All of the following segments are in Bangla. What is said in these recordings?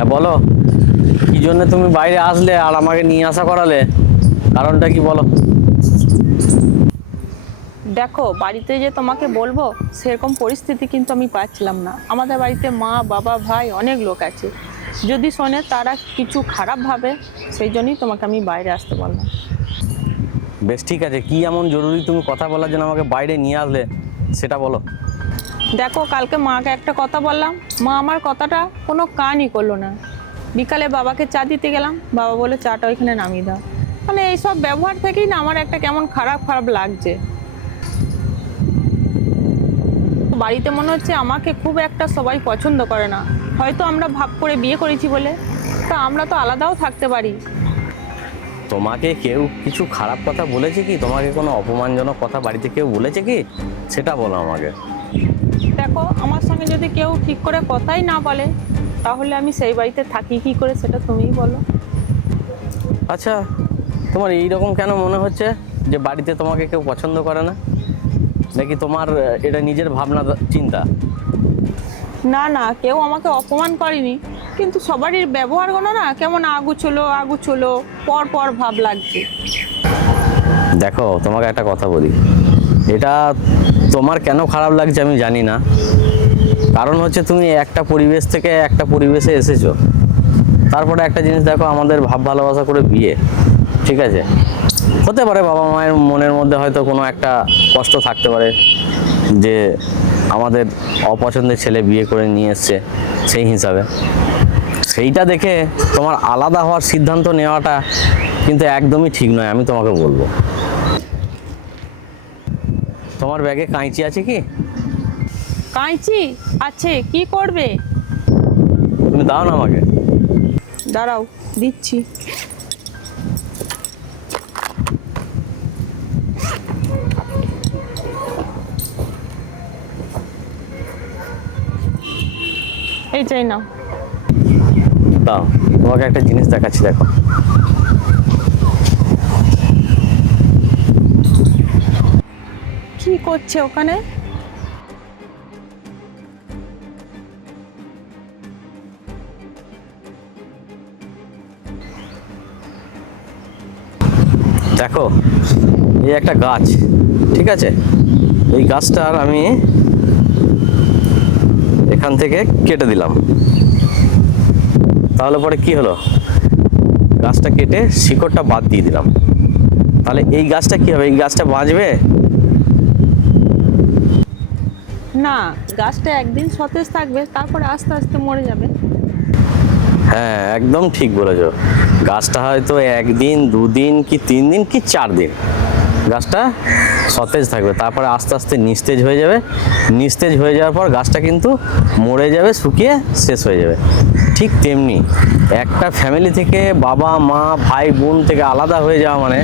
হ্যাঁ বলো, কি জন্য তুমি বাইরে আসলে আর আমাকে নিয়ে আসা করালে? কারণটা কি বলো? দেখো, বাড়িতে যে তোমাকে বলবো সেরকম পরিস্থিতি কিন্তু আমি পাচ্ছিলাম না। আমাদের বাড়িতে মা, বাবা, ভাই অনেক লোক আছে। যদি শোনে তারা কিছু খারাপ ভাবে, সেই জন্যই তোমাকে আমি বাইরে আসতে বললাম। বেশ ঠিক আছে, কি এমন জরুরি তুমি কথা বলার জন্য আমাকে বাইরে নিয়ে আসলে সেটা বলো। দেখো, কালকে মাকে একটা কথা বললাম, মা আমার কথাটা কোনো কানই করলো না। বিকালে বাবাকে চা দিতে গেলাম, বাবা বলে চাটা ওইখানে নামিয়ে দাও। মানে এইসব ব্যবহার থেকেই না আমার একটা কেমন খারাপ খারাপ লাগছে। বাড়িতে মনে হচ্ছে আমাকে খুব একটা সবাই পছন্দ করে না। হয়তো আমরা ভাব করে বিয়ে করেছি বলে, তা আমরা তো আলাদাও থাকতে পারি। তোমাকে কেউ কিছু খারাপ কথা বলেছে কি? তোমাকে কোনো অপমানজনক কথা বাড়িতে কেউ বলেছে কি? সেটা বলো আমাকে। দেখো, আমার সঙ্গে যদি কেউ ঠিক করে কথাই না বলে, তাহলে আমি সেই বাড়িতে থাকি কি করে সেটা তুমিই বলো। আচ্ছা, তোমার এই রকম কেন মনে হচ্ছে যে বাড়িতে তোমাকে কেউ পছন্দ করে না? নাকি তোমার এটা নিজের ভাবনা চিন্তা? না না, কেউ আমাকে অপমান করেনি, কিন্তু সবারই ব্যবহারগুলো না কেমন আগুছলো আগুছলো, পর পর ভাব লাগছে। দেখো, তোমাকে একটা কথা বলি, এটা তোমার কেন খারাপ লাগছে আমি জানি না। কারণ হচ্ছে তুমি একটা পরিবেশ থেকে একটা পরিবেশে এসেছো। তারপরে একটা জিনিস দেখো, আমাদের ভাব ভালোবাসা করে বিয়ে, ঠিক আছে? হতে পারে বাবা মায়ের মনের মধ্যে হয়তো কোনো একটা কষ্ট থাকতে পারে যে আমাদের অপছন্দের ছেলে বিয়ে করে নিয়ে এসছে, সেই হিসাবে সেইটা দেখে তোমার আলাদা হওয়ার সিদ্ধান্ত নেওয়াটা কিন্তু একদমই ঠিক নয়, আমি তোমাকে বলবো। তোমার ব্যাগে কাঁচি আছে কি? কাঁচি আছে, কি করবে? তুমি দাও না আমাকে। দাঁড়াও, দিচ্ছি। এই চাই নাও। দাও, তোমাকে একটা জিনিস দেখাচ্ছি, দেখো। কি করছে ওখানে? দেখো, এই একটা গাছ, ঠিক আছে? এই গাছটার আমি এখান থেকে কেটে দিলাম। তাহলে পরে কি হলো? গাছটা কেটে শিকড়টা বাদ দিয়ে দিলাম। তাহলে এই গাছটা কি হবে? এই গাছটা বাঁচবে? না, গাছটা একদিন সতেজ থাকবে, তারপরে আস্তে আস্তে মরে যাবে। হ্যাঁ, একদম ঠিক বলেছো। গাছটা হয়তো একদিন, দুদিন, কি 3 দিন, কি 4 দিন গাছটা সতেজ থাকবে, তারপরে আস্তে আস্তে নিস্তেজ হয়ে যাবে। নিস্তেজ হয়ে যাওয়ার পর গাছটা কিন্তু মরে যাবে, শুকিয়ে শেষ হয়ে যাবে। ঠিক তেমনি একটা ফ্যামিলি থেকে বাবা মা ভাই বোন থেকে আলাদা হয়ে যাওয়া মানে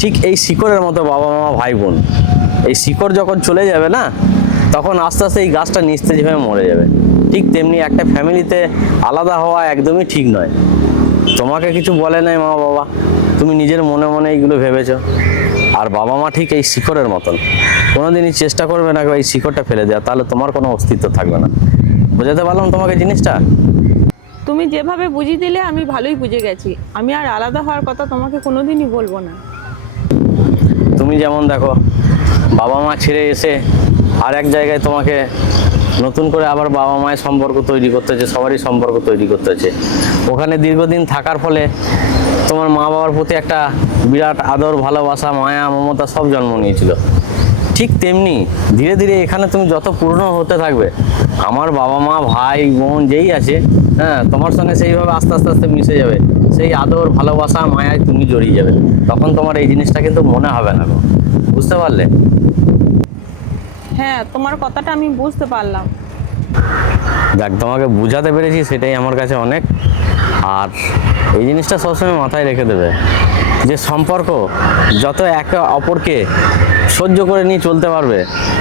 ঠিক এই শিকড়ের মতো, বাবা মা ভাই বোন, এই শিকড় যখন চলে যাবে না, তখন আস্তে আস্তে এই গাছটা নিস্তেজ হয়ে মরে যাবে। ঠিক তেমনি একটা ফ্যামিলিতে আলাদা হওয়া একদমই ঠিক নয়। তোমাকে কিছু বলে নাই মা বাবা, তুমি নিজের মনে মনে এইগুলো ভেবেছো। আর বাবা মা ঠিক এই শিকড়ের মতন, কোনোদিনই চেষ্টা করবে না এই শিকড়টা ফেলে দেওয়া, তাহলে তোমার কোনো অস্তিত্ব থাকবে না। বোঝাতে পারলাম তোমাকে জিনিসটা? তুমি যেভাবে বুঝিয়ে দিলে আমি ভালোই বুঝে গেছি। আমি আর আলাদা হওয়ার কথা তোমাকে কোনোদিনই বলবো না। তুমি যেমন দেখো, বাবা মা ছেড়ে এসে আর এক জায়গায় তোমাকে নতুন করে আবার বাবা মায়ের সম্পর্ক তৈরি করতে হচ্ছে, সবারই সম্পর্ক তৈরি করতে হচ্ছে। ওখানে দীর্ঘদিন থাকার ফলে তোমার মা বাবার প্রতি একটা বিরাট আদর, ভালোবাসা, মায়া, মমতা সব জন্ম নিয়েছিল। ঠিক তেমনি ধীরে ধীরে এখানে তুমি যত পুরনো হতে থাকবে, আমার বাবা মা ভাই বোন যেই আছে, হ্যাঁ, তোমার সঙ্গে সেইভাবে আস্তে আস্তে আস্তে মিশে যাবে। সেই আদর, ভালোবাসা, মায়ায় তুমি জড়িয়ে যাবে। তখন তোমার এই জিনিসটা কিন্তু মনে হবে না গো। বুঝতে পারলে? হ্যাঁ, তোমার কথাটা আমি বুঝতে পারলাম। যাক, তোমাকে বুঝাতে পেরেছি, সেটাই আমার কাছে অনেক। আর এই জিনিসটা সবসময় মাথায় রেখে দেবে যে সম্পর্ক যত একে অপরকে সহ্য করে নিয়ে চলতে পারবে,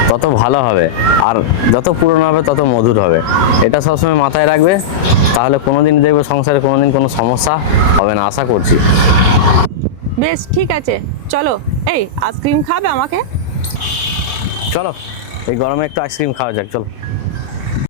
তত ভালো হবে। আর যত পুরনো হবে তত মধুর হবে। এটা সবসময় মাথায় রাখবে, তাহলে কোনোদিন দেখবে সংসারে কোনোদিন কোনো সমস্যা হবে না, আশা করছি। বেশ ঠিক আছে, চলো। এই আইসক্রিম খাবে আমাকে? চলো, এই গরমে একটু আইসক্রিম খাওয়া যাক, চলো।